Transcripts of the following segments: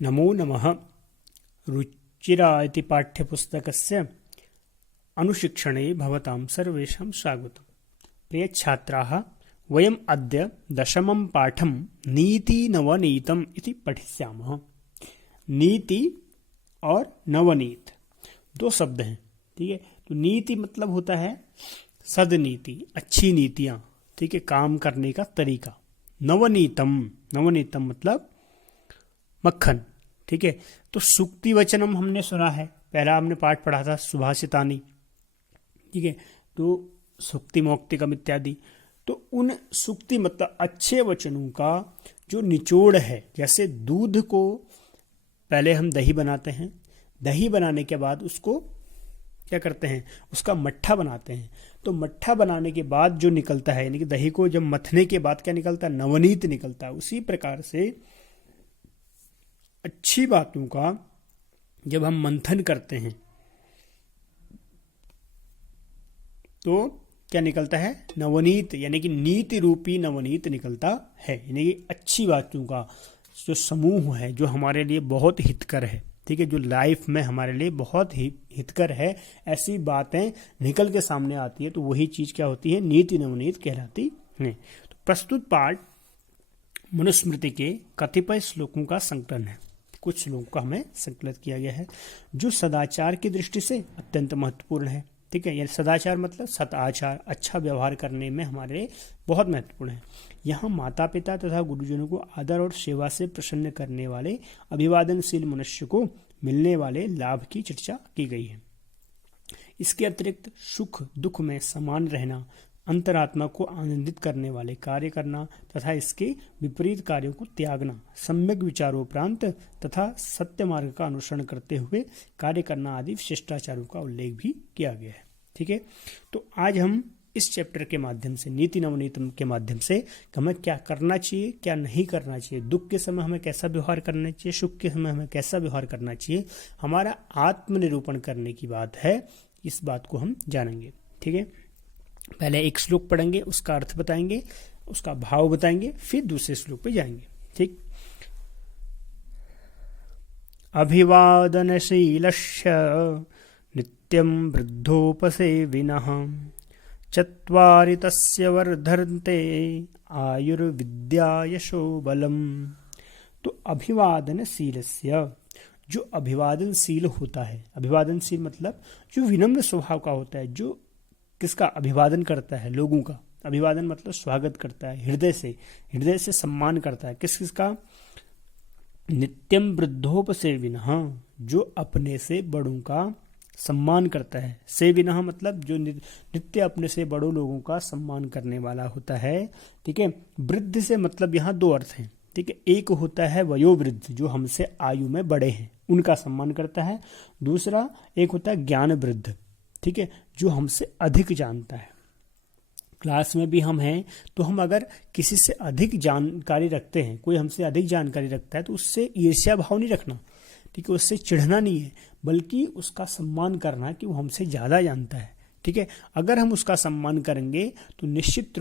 नमो नमः। रुचिरा इति पाठ्यपुस्तकस्य अनुशिक्षणे भवतां सर्वेषां स्वागतम्। प्रियछात्राः, वयम् अद्य 10मं पाठं नीतिनवनीतम् इति पठिष्यामः। नीति और नवनीत दो शब्द हैं, ठीक है। तो नीति मतलब होता है सदनीति, अच्छी नीतियां, ठीक है, काम करने का तरीका। नवनीतम मतलब मक्खन, ठीक है। तो सूक्ति वचनम हमने सुना है, पहला हमने पाठ पढ़ा था सुभाषितानि, ठीक है। तो सूक्ति मौक्तिकम इत्यादि, तो उन सूक्ति मतलब अच्छे वचनों का जो निचोड़ है, जैसे दूध को पहले हम दही बनाते हैं, दही बनाने के बाद उसको क्या करते हैं, उसका मट्ठा बनाते हैं। तो मट्ठा बनाने के बाद जो निकलता है, यानी कि दही को जब मथने के बाद क्या निकलता है, नवनीत निकलता है। उसी प्रकार से अच्छी बातों का जब हम मंथन करते हैं तो क्या निकलता है, नवनीत, यानी कि नीति रूपी नवनीत निकलता है। यानी कि अच्छी बातों का जो समूह है, जो हमारे लिए बहुत हितकर है, ठीक है, जो लाइफ में हमारे लिए बहुत ही हितकर है, ऐसी बातें निकल के सामने आती है, तो वही चीज क्या होती है, नीति नवनीत कहलाती है। तो प्रस्तुत पाठ मनुस्मृति के कतिपय श्लोकों का संकलन है। कुछ श्लोकों का हमें संकलित किया गया है जो सदाचार की दृष्टि से अत्यंत महत्वपूर्ण है, ठीक है। यह सदाचार मतलब सदाचार, अच्छा व्यवहार करने में हमारे लिए बहुत महत्वपूर्ण है। यहाँ माता पिता तथा गुरुजनों को आदर और सेवा से प्रसन्न करने वाले अभिवादनशील मनुष्य को मिलने वाले लाभ की चर्चा की गई है। इसके अतिरिक्त सुख दुख में समान रहना, अंतरात्मा को आनंदित करने वाले कार्य करना तथा इसके विपरीत कार्यों को त्यागना, सम्यक विचारोपरांत तथा सत्य मार्ग का अनुसरण करते हुए कार्य करना आदि शिष्टाचारों का उल्लेख भी किया गया है, ठीक है। तो आज हम इस चैप्टर के माध्यम से, नीति नवनीतम के माध्यम से हमें क्या करना चाहिए, क्या नहीं करना चाहिए, दुख के समय हमें कैसा व्यवहार करना चाहिए, सुख के समय हमें कैसा व्यवहार करना चाहिए, हमारा आत्मनिरूपण करने की बात है। इस बात को हम जानेंगे, ठीक है। पहले एक श्लोक पढ़ेंगे, उसका अर्थ बताएंगे, उसका भाव बताएंगे, फिर दूसरे श्लोक पे जाएंगे, ठीक। अभिवादनशीलस्य नित्यं वृद्धोपसेविनः चत्वारि तस्य वर्धन्ते आयुर्विद्या यशो बलम्। तो अभिवादनशीलस्य, जो अभिवादनशील होता है, अभिवादनशील मतलब जो विनम्र स्वभाव का होता है, जो किसका अभिवादन करता है, लोगों का। अभिवादन मतलब स्वागत करता है, हृदय से सम्मान करता है। किसका, नित्यम वृद्धोपसेविनः, जो अपने से बड़ों का सम्मान करता है। सेविनः मतलब जो नित्य अपने से बड़ों लोगों का सम्मान करने वाला होता है, ठीक है। वृद्ध से मतलब यहाँ दो अर्थ हैं, ठीक है। एक होता है वयोवृद्ध, जो हमसे आयु में बड़े हैं, उनका सम्मान करता है। दूसरा एक होता है ज्ञान वृद्ध, ठीक है, जो हमसे अधिक जानता है। क्लास में भी हम हैं तो हम अगर किसी से अधिक जानकारी रखते हैं, कोई हमसे अधिक जानकारी रखता है, तो उससे ईर्ष्या भाव नहीं रखना, ठीक है, उससे चिढ़ना नहीं है, बल्कि उसका सम्मान करना कि वो हमसे ज़्यादा जानता है, ठीक है। अगर हम उसका सम्मान करेंगे तो निश्चित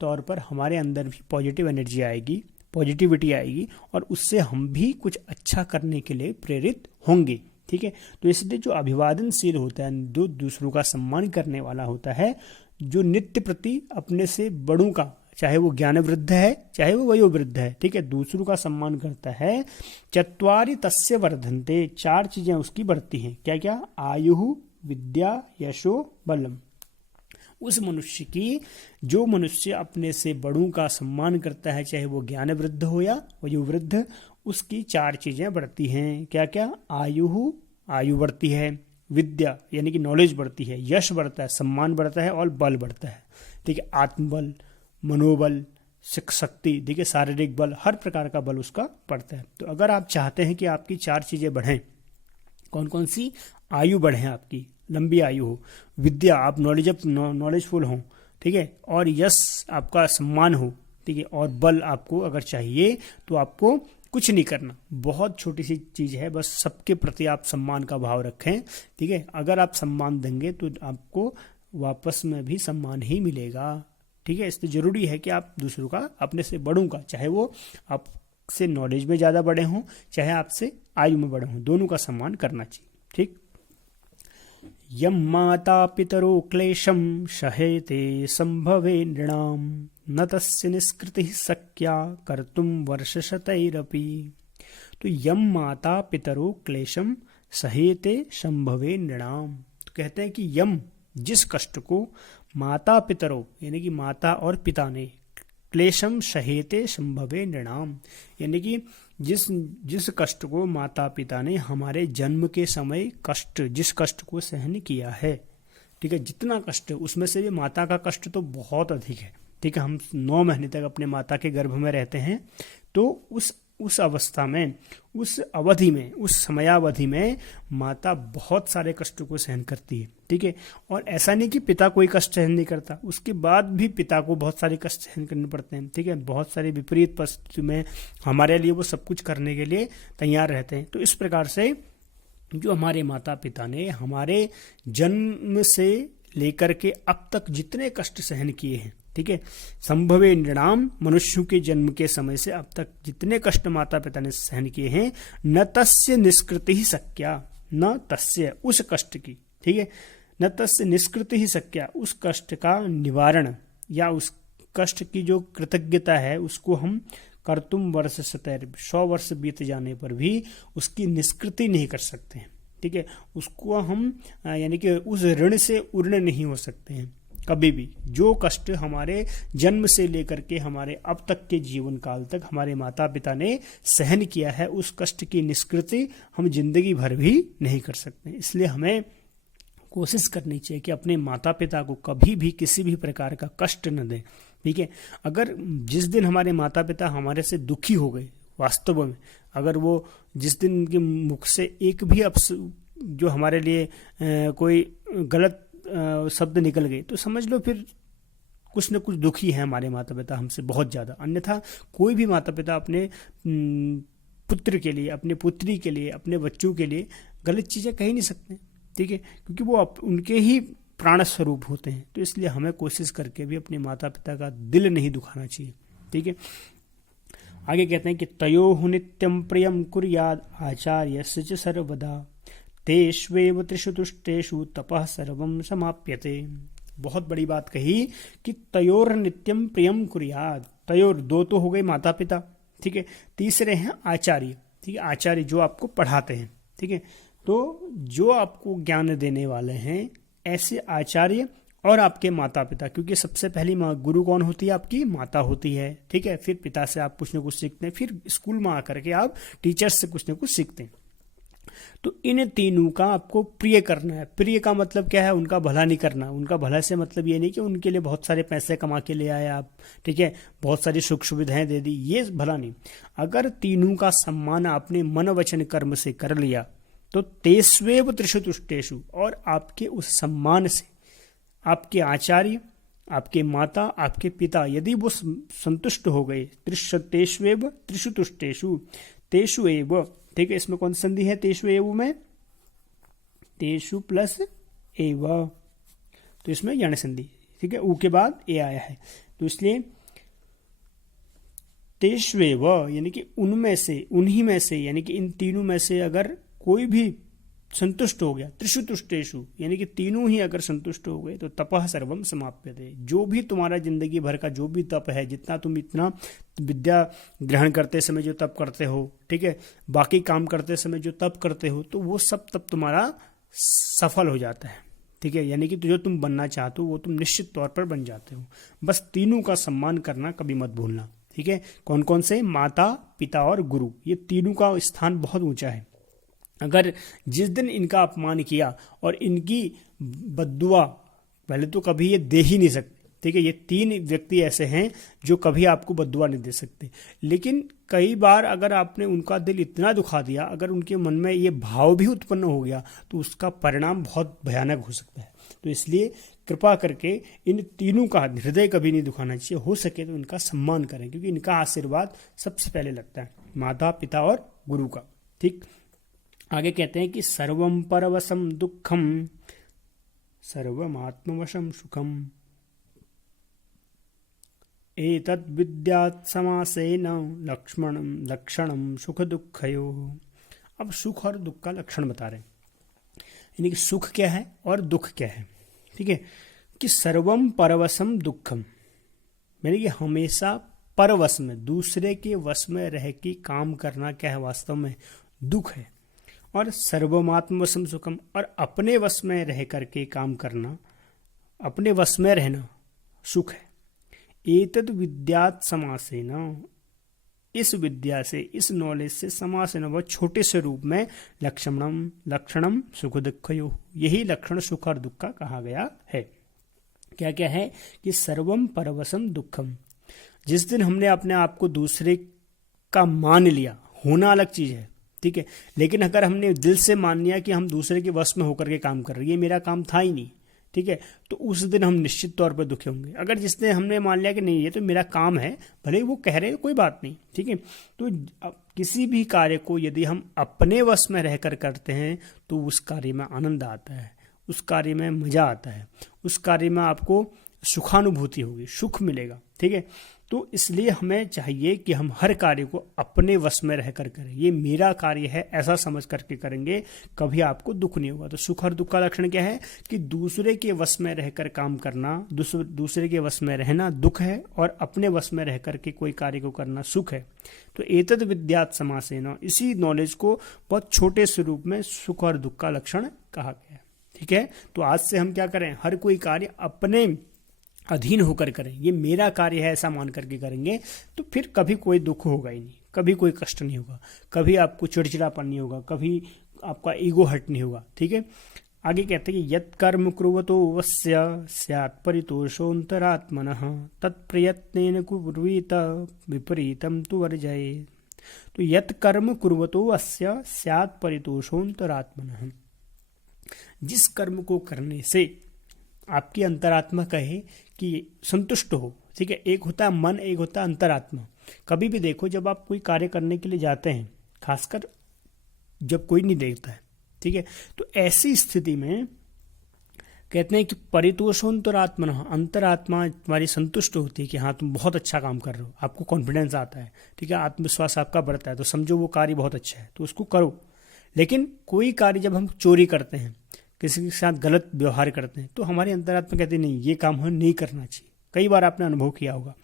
तौर पर हमारे अंदर भी पॉजिटिव एनर्जी आएगी, पॉजिटिविटी आएगी, और उससे हम भी कुछ अच्छा करने के लिए प्रेरित होंगे, ठीक है। तो इसलिए जो अभिवादनशील होता है, जो दूसरों का सम्मान करने वाला होता है, जो नित्य प्रति अपने से बड़ों का, चाहे वो ज्ञान वृद्ध है चाहे वो वयोवृद्ध है, ठीक है, दूसरों का सम्मान करता है। चत्वारि तस्य वर्धन्ते, चार चीजें उसकी बढ़ती हैं। क्या क्या, आयु विद्या यशो बलम। उस मनुष्य की, जो मनुष्य अपने से बड़ों का सम्मान करता है, चाहे वो ज्ञान वृद्ध हो या वयोवृद्ध, उसकी चार चीजें बढ़ती हैं। क्या क्या, आयु बढ़ती है, विद्या यानी कि नॉलेज बढ़ती है, यश बढ़ता है, सम्मान बढ़ता है, और बल बढ़ता है, ठीक है। आत्मबल, मनोबल, शक्ति, देखिए शारीरिक बल, हर प्रकार का बल उसका बढ़ता है। तो अगर आप चाहते हैं कि आपकी चार चीजें बढ़ें, कौन कौन सी, आयु बढ़े, आपकी लंबी आयु हो, विद्या आप नॉलेजफुल हो, ठीक है, और यश आपका सम्मान हो, ठीक है, और बल आपको अगर चाहिए तो आपको कुछ नहीं करना, बहुत छोटी सी चीज है, बस सबके प्रति आप सम्मान का भाव रखें, ठीक है। अगर आप सम्मान देंगे तो आपको वापस में भी सम्मान ही मिलेगा, ठीक है। इसलिए जरूरी है कि आप दूसरों का, अपने से बड़ों का, चाहे वो आप आपसे नॉलेज में ज़्यादा बड़े हों चाहे आपसे आयु में बड़े हों, दोनों का सम्मान करना चाहिए। ठीक। यम माता पितरो क्लेशम सहेते संभवे नृणाम न तस्य निष्कृति शक्या कर्तुम वर्षशतैरपि। तो यम माता पितरो क्लेशम सहेते संभवे नृणाम, तो कहते हैं कि यम जिस कष्ट को माता पितरो यानी कि माता और पिता ने क्लेशम सहेते संभवे नृणाम, यानी कि जिस कष्ट को माता पिता ने हमारे जन्म के समय जिस कष्ट को सहन किया है, ठीक है, जितना कष्ट है उसमें से भी माता का कष्ट तो बहुत अधिक है। ठीक है, हम 9 महीने तक अपने माता के गर्भ में रहते हैं, तो उस अवस्था में, उस अवधि में, उस समयावधि में माता बहुत सारे कष्टों को सहन करती है। ठीक है, और ऐसा नहीं कि पिता कोई कष्ट सहन नहीं करता, उसके बाद भी पिता को बहुत सारे कष्ट सहन करने पड़ते हैं। ठीक है, बहुत सारी विपरीत परिस्थिति में हमारे लिए वो सब कुछ करने के लिए तैयार रहते हैं। तो इस प्रकार से जो हमारे माता पिता ने हमारे जन्म से लेकर के अब तक जितने कष्ट सहन किए हैं, ठीक है, संभवे नृणाम, मनुष्यों के जन्म के समय से अब तक जितने कष्ट माता पिता ने सहन किए हैं, न तस्य निष्कृति ही शक्या, न तस्य उस कष्ट की, ठीक है, न तस्य निष्कृति ही शक्या, उस कष्ट का निवारण या उस कष्ट की जो कृतज्ञता है उसको हम कर्तुम वर्ष शतैर, 100 वर्ष बीत जाने पर भी उसकी निष्कृति नहीं कर सकते हैं। ठीक है, उसको हम यानी कि उस ऋण से उर्ण नहीं हो सकते हैं कभी भी। जो कष्ट हमारे जन्म से लेकर के हमारे अब तक के जीवन काल तक हमारे माता पिता ने सहन किया है, उस कष्ट की निष्कृति हम जिंदगी भर भी नहीं कर सकते। इसलिए हमें कोशिश करनी चाहिए कि अपने माता पिता को कभी भी किसी भी प्रकार का कष्ट न दें। ठीक है, अगर जिस दिन हमारे माता पिता हमारे से दुखी हो गए, वास्तव में अगर वो जिस दिन उनके मुख से एक भी जो हमारे लिए कोई गलत शब्द निकल गए, तो समझ लो फिर कुछ न कुछ दुखी है हमारे माता पिता हमसे बहुत ज्यादा। अन्यथा कोई भी माता पिता अपने पुत्र के लिए, अपने पुत्री के लिए, अपने बच्चों के लिए गलत चीजें कह ही नहीं सकते। ठीक है, क्योंकि वो उनके ही प्राण स्वरूप होते हैं। तो इसलिए हमें कोशिश करके भी अपने माता पिता का दिल नहीं दुखाना चाहिए। ठीक है, आगे कहते हैं कि तयोः नित्यं प्रियं कुर्याद आचार्यस्य च सर्वदा तेष्वेव त्रिषु तुष्टेषु तपः सर्वं समाप्यते। बहुत बड़ी बात कही कि तयोर नित्यम प्रियम कुर्याद। तयोर, 2 तो हो गए माता पिता, ठीक है, तीसरे हैं आचार्य। ठीक है, आचार्य जो आपको पढ़ाते हैं। ठीक है, तो जो आपको ज्ञान देने वाले हैं ऐसे आचार्य और आपके माता पिता, क्योंकि सबसे पहली गुरु कौन होती है? आपकी माता होती है। ठीक है, फिर पिता से आप कुछ न कुछ सीखते हैं, फिर स्कूल में आकर के आप टीचर्स से कुछ न कुछ सीखते हैं। तो इन तीनों का आपको प्रिय करना है। प्रिय का मतलब क्या है? उनका भला नहीं करना। उनका भला से मतलब ये नहीं कि उनके लिए बहुत सारे पैसे कमा के ले आए आप, ठीक है, बहुत सारी सुख सुविधाएं दे दी, ये भला नहीं। अगर तीनों का सम्मान आपने मन वचन कर्म से कर लिया तो तेष्वेव त्रिषु तुष्टेषु, और आपके उस सम्मान से आपके आचार्य, आपके माता, आपके पिता यदि वो संतुष्ट हो गए, तेष्वेव त्रिषु तुष्टेषु, तेषु एव, ठीक है, इसमें कौन सी संधि है? तेषु एव में, तेषु प्लस एव, तो इसमें यण संधि, ठीक है, ऊ के बाद ए आया है, तो इसलिए तेष्वेव यानी कि उनमें से, उन्हीं में से, यानी कि इन तीनों में से अगर कोई भी संतुष्ट हो गया, त्रिषु तुष्टेषु यानी कि तीनों ही अगर संतुष्ट हो गए तो तपः सर्वम समाप्यते। जो भी तुम्हारा जिंदगी भर का जो भी तप है, जितना तुम इतना विद्या ग्रहण करते समय जो तप करते हो, ठीक है, बाकी काम करते समय जो तप करते हो, तो वो सब तप तुम्हारा सफल हो जाता है। ठीक है, यानी कि जो तुम बनना चाहते हो वो तुम निश्चित तौर पर बन जाते हो। बस तीनों का सम्मान करना कभी मत भूलना। ठीक है, कौन कौन से? माता, पिता और गुरु, ये तीनों का स्थान बहुत ऊंचा है। अगर जिस दिन इनका अपमान किया और इनकी बद्दुआ पहले तो कभी ये दे ही नहीं सकते। ठीक है, ये 3 व्यक्ति ऐसे हैं जो कभी आपको बद्दुआ नहीं दे सकते, लेकिन कई बार अगर आपने उनका दिल इतना दुखा दिया, अगर उनके मन में ये भाव भी उत्पन्न हो गया तो उसका परिणाम बहुत भयानक हो सकता है। तो इसलिए कृपा करके इन तीनों का हृदय कभी नहीं दुखाना चाहिए। हो सके तो इनका सम्मान करें, क्योंकि इनका आशीर्वाद सबसे पहले लगता है, माता, पिता और गुरु का। ठीक, आगे कहते हैं कि सर्वम परवशम दुखम सर्वमात्मवशम सुखम, एतद् विद्यात् समासेन लक्षणं सुख दुःखयोः। अब सुख और दुख का लक्षण बता रहे हैं, यानी कि सुख क्या है और दुख क्या है। ठीक है, कि सर्वम परवशम दुखम, यानी कि हमेशा परवश में, दूसरे के वश में रह के काम करना क्या है, वास्तव में दुख है। और सर्वमात्मवशम सुखम, और अपने वश में रह करके काम करना, अपने वश में रहना सुख है। एतद् विद्यात् समासेन, इस विद्या से, इस नॉलेज से, समासेन बहुत छोटे से रूप में, लक्षणम सुख दुःखयोः, यही लक्षण सुख और दुख का कहा गया है। क्या क्या है कि सर्वम परवशम दुखम, जिस दिन हमने अपने आप को दूसरे का मान लिया, होना अलग चीज है, ठीक है, लेकिन अगर हमने दिल से मान लिया कि हम दूसरे के वश में होकर के काम कर रहे हैं, ये मेरा काम था ही नहीं, ठीक है, तो उस दिन हम निश्चित तौर पर दुखी होंगे। अगर जिसने हमने मान लिया कि नहीं ये तो मेरा काम है, भले ही वो कह रहे हैं कोई बात नहीं, ठीक है, तो किसी भी कार्य को यदि हम अपने वश में रहकर करते हैं तो उस कार्य में आनंद आता है, उस कार्य में मजा आता है, उस कार्य में आपको सुखानुभूति होगी, सुख मिलेगा। ठीक है, तो इसलिए हमें चाहिए कि हम हर कार्य को अपने वश में रहकर करें, ये मेरा कार्य है ऐसा समझ करके करेंगे, कभी आपको दुख नहीं होगा। तो सुख और दुख का लक्षण क्या है कि दूसरे के वश में रहकर काम करना, दूसरे के वश में रहना दुख है, और अपने वश में रह करके कोई कार्य को करना सुख है। तो एतद् विद्यात् समासेन, इसी नॉलेज को बहुत छोटे स्वरूप में सुख और दुख का लक्षण कहा गया है। ठीक है, तो आज से हम क्या करें, हर कोई कार्य अपने अधीन होकर करें, ये मेरा कार्य है ऐसा मान करके करेंगे, तो फिर कभी कोई दुख होगा ही नहीं, कभी कोई कष्ट नहीं होगा, कभी आपको चिड़चिड़ापन नहीं होगा, कभी आपका ईगो हर्ट नहीं होगा। ठीक है, आगे कहते हैं कि यत् कर्म कुर्वतो वस्य स्यात् परितोषोऽन्तरात्मनः तत्प्रयत्नेन कुर्वीत विपरीतं तु वर्जयेत्। तो यत् कर्म कुर्वतो वस्य स्यात् परितोषोऽन्तरात्मनः, जिस कर्म को करने से आपकी अंतरात्मा कहे कि संतुष्ट हो। ठीक है, एक होता है मन, एक होता है अंतरात्मा। कभी भी देखो, जब आप कोई कार्य करने के लिए जाते हैं, खासकर जब कोई नहीं देखता है, ठीक है, तो ऐसी स्थिति में कहते हैं कि परितोषोऽन्तरात्मनः, अंतरात्मा तुम्हारी संतुष्ट होती है कि हाँ तुम बहुत अच्छा काम कर रहे हो, आपको कॉन्फिडेंस आता है, ठीक है, आत्मविश्वास आपका बढ़ता है, तो समझो वो कार्य बहुत अच्छा है, तो उसको करो। लेकिन कोई कार्य जब हम चोरी करते हैं, किसी के साथ गलत व्यवहार करते हैं, तो हमारी अंतरात्मा कहती नहीं ये काम हमें नहीं करना चाहिए। कई बार आपने अनुभव किया होगा।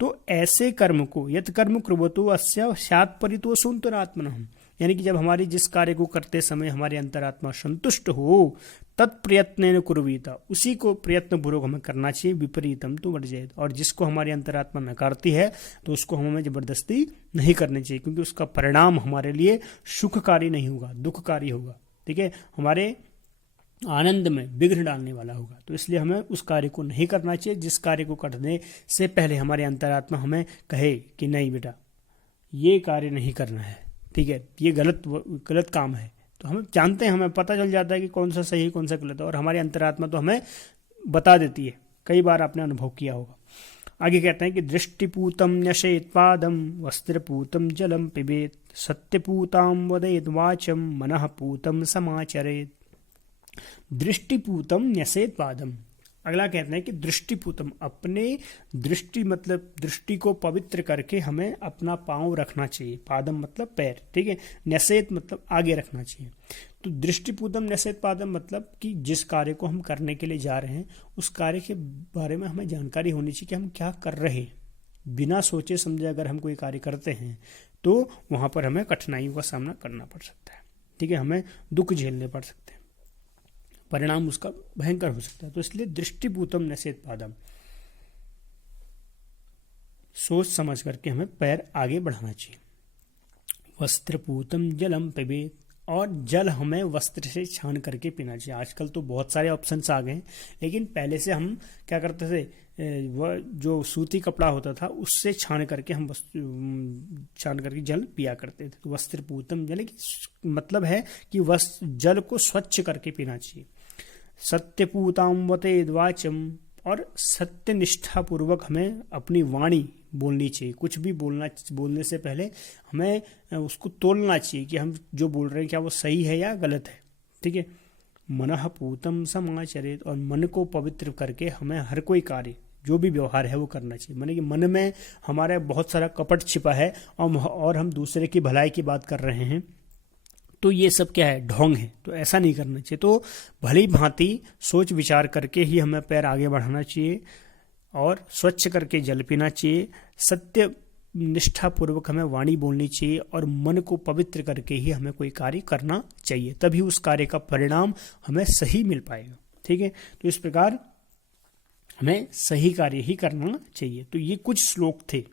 तो ऐसे कर्म को यत् कर्म कुर्वतो अस्य स्यात् परितोषोऽन्तरात्मनः, यानी कि जब हमारी जिस कार्य को करते समय हमारी अंतरात्मा संतुष्ट हो, तत्प्रयत्नेन कुर्वीत, उसी को प्रयत्न पूर्वक हमें करना चाहिए, विपरीतम तु वर्जयेत्, और जिसको हमारी अंतरात्मा नकारती है तो उसको हमें जबरदस्ती नहीं करनी चाहिए, क्योंकि उसका परिणाम हमारे लिए सुखकारी नहीं होगा, दुखकारी होगा। ठीक है, हमारे आनंद में विघ्न डालने वाला होगा। तो इसलिए हमें उस कार्य को नहीं करना चाहिए जिस कार्य को करने से पहले हमारे अंतरात्मा हमें कहे कि नहीं बेटा ये कार्य नहीं करना है, ठीक है, ये गलत काम है। तो हम जानते हैं, हमें पता चल जाता है कि कौन सा सही कौन सा गलत है, और हमारी अंतरात्मा तो हमें बता देती है। कई बार आपने अनुभव किया होगा। आगे कहते हैं कि दृष्टिपूतम न्यसेत् पादम वस्त्रपूतम जलम पिबेत सत्यपूताम वदेत् वाचम मनः पूतम समाचरेत्। दृष्टिपूतम न्यसेत् पादम, अगला कहते हैं कि दृष्टिपूतम, अपने दृष्टि मतलब दृष्टि को पवित्र करके हमें अपना पांव रखना चाहिए। पादम मतलब पैर, ठीक है, न्यसेत् मतलब आगे रखना चाहिए। तो दृष्टिपूतम न्यसेत् पादम मतलब कि जिस कार्य को हम करने के लिए जा रहे हैं उस कार्य के बारे में हमें जानकारी होनी चाहिए कि हम क्या कर रहे हैं। बिना सोचे समझे अगर हम कोई कार्य करते हैं तो वहां पर हमें कठिनाइयों का सामना करना पड़ सकता है, ठीक है, हमें दुख झेलने पड़ सकते हैं, परिणाम उसका भयंकर हो सकता है। तो इसलिए दृष्टिपूतम न्यसेत् पादम, सोच समझ करके हमें पैर आगे बढ़ाना चाहिए। वस्त्रपूतम जलम पिबेत, और जल हमें वस्त्र से छान करके पीना चाहिए। आजकल तो बहुत सारे ऑप्शंस आ गए हैं, लेकिन पहले से हम क्या करते थे, वह जो सूती कपड़ा होता था उससे छान करके हम छान करके जल पिया करते थे। तो वस्त्रपूतम जल की मतलब है कि जल को स्वच्छ करके पीना चाहिए। सत्यपूताम वतेद् वाचम, और सत्य निष्ठा पूर्वक हमें अपनी वाणी बोलनी चाहिए। कुछ भी बोलने से पहले हमें उसको तोलना चाहिए कि हम जो बोल रहे हैं क्या वो सही है या गलत है, ठीक है। मनः पूतम समाचरेत्, और मन को पवित्र करके हमें हर कोई कार्य जो भी व्यवहार है वो करना चाहिए। माने कि मन में हमारे बहुत सारा कपट छिपा है और हम दूसरे की भलाई की बात कर रहे हैं, तो ये सब क्या है, ढोंग है। तो ऐसा नहीं करना चाहिए। तो भली भांति सोच विचार करके ही हमें पैर आगे बढ़ाना चाहिए और स्वच्छ करके जल पीना चाहिए। सत्य निष्ठा पूर्वक हमें वाणी बोलनी चाहिए और मन को पवित्र करके ही हमें कोई कार्य करना चाहिए, तभी उस कार्य का परिणाम हमें सही मिल पाएगा। ठीक है, तो इस प्रकार हमें सही कार्य ही करना चाहिए। तो ये कुछ श्लोक थे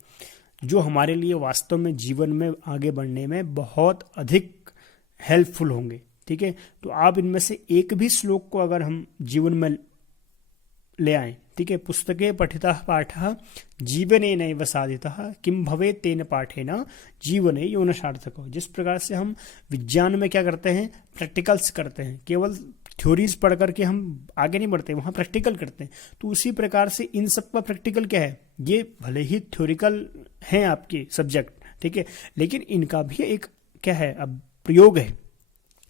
जो हमारे लिए वास्तव में जीवन में आगे बढ़ने में बहुत अधिक हेल्पफुल होंगे। ठीक है, तो आप इनमें से एक भी श्लोक को अगर हम जीवन में ले आए, ठीक है, पुस्तके पठितः पाठः जीवने नैव साधितः किम भवेत् तेन पाठेन जीवने यौन सार्थको। जिस प्रकार से हम विज्ञान में क्या करते हैं, प्रैक्टिकल्स करते हैं, केवल थ्योरीज पढ़ करके हम आगे नहीं बढ़ते, वहाँ प्रैक्टिकल करते हैं। तो उसी प्रकार से इन सब का प्रैक्टिकल क्या है, ये भले ही थ्योरिकल हैं आपके सब्जेक्ट, ठीक है, लेकिन इनका भी एक क्या है, अब प्रयोग है।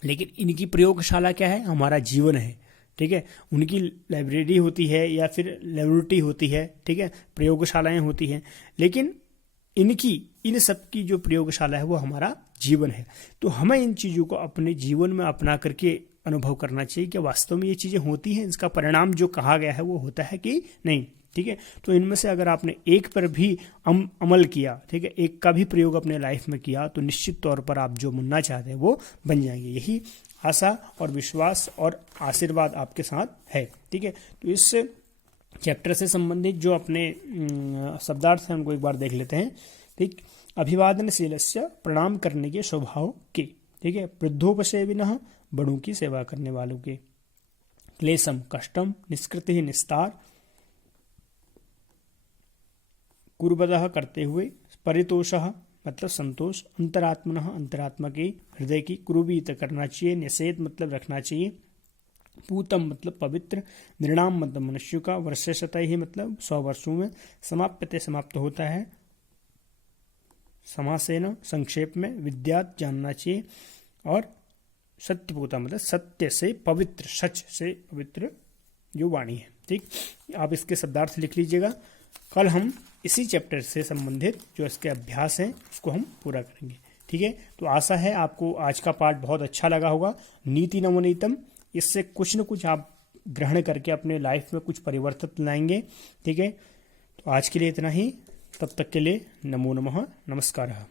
लेकिन इनकी प्रयोगशाला क्या है, हमारा जीवन है। ठीक है, उनकी लाइब्रेरी होती है या फिर लेबोरेटरी होती है, ठीक है, प्रयोगशालाएं होती हैं, लेकिन इन सब की जो प्रयोगशाला है वो हमारा जीवन है। तो हमें इन चीज़ों को अपने जीवन में अपना करके अनुभव करना चाहिए कि वास्तव में ये चीज़ें होती हैं, इसका परिणाम जो कहा गया है वो होता है कि नहीं। ठीक है, तो इनमें से अगर आपने एक पर भी अमल किया, ठीक है, एक का भी प्रयोग अपने लाइफ में किया, तो निश्चित तौर पर आप जो बनना चाहते हैं वो बन जाएंगे। यही आशा और विश्वास और आशीर्वाद आपके साथ है। ठीक है, तो इस चैप्टर से संबंधित जो अपने शब्दार्थ हैं उनको एक बार देख लेते हैं। ठीक, अभिवादनशीलस्य प्रणाम करने के स्वभाव के, ठीक है, वृद्धोपसेविनः बड़ों की सेवा करने वालों के, क्लेशम कष्टम निष्कृति निस्तार कुर्वतः करते हुए, परितोषः मतलब संतोष, अंतरात्मनः अंतरात्मा के हृदय की, कुरुवीत करना चाहिए, निषेध मतलब रखना चाहिए, पूतम मतलब पवित्र, नृणाम मतलब मनुष्य का, वर्षशतः ही मतलब 100 वर्षों में, समाप्यते समाप्त होता है, समासेन संक्षेप में, विद्यात जानना चाहिए, और सत्यपूता मतलब सत्य से पवित्र, सच से पवित्र जो वाणी है। ठीक, आप इसके शब्दार्थ लिख लीजिएगा। कल हम इसी चैप्टर से संबंधित जो इसके अभ्यास हैं उसको हम पूरा करेंगे। ठीक है, तो आशा है आपको आज का पाठ बहुत अच्छा लगा होगा। नीति नवनीतम, इससे कुछ न कुछ आप ग्रहण करके अपने लाइफ में कुछ परिवर्तन लाएंगे। ठीक है, तो आज के लिए इतना ही, तब तक के लिए नमो नमः, नमस्कार।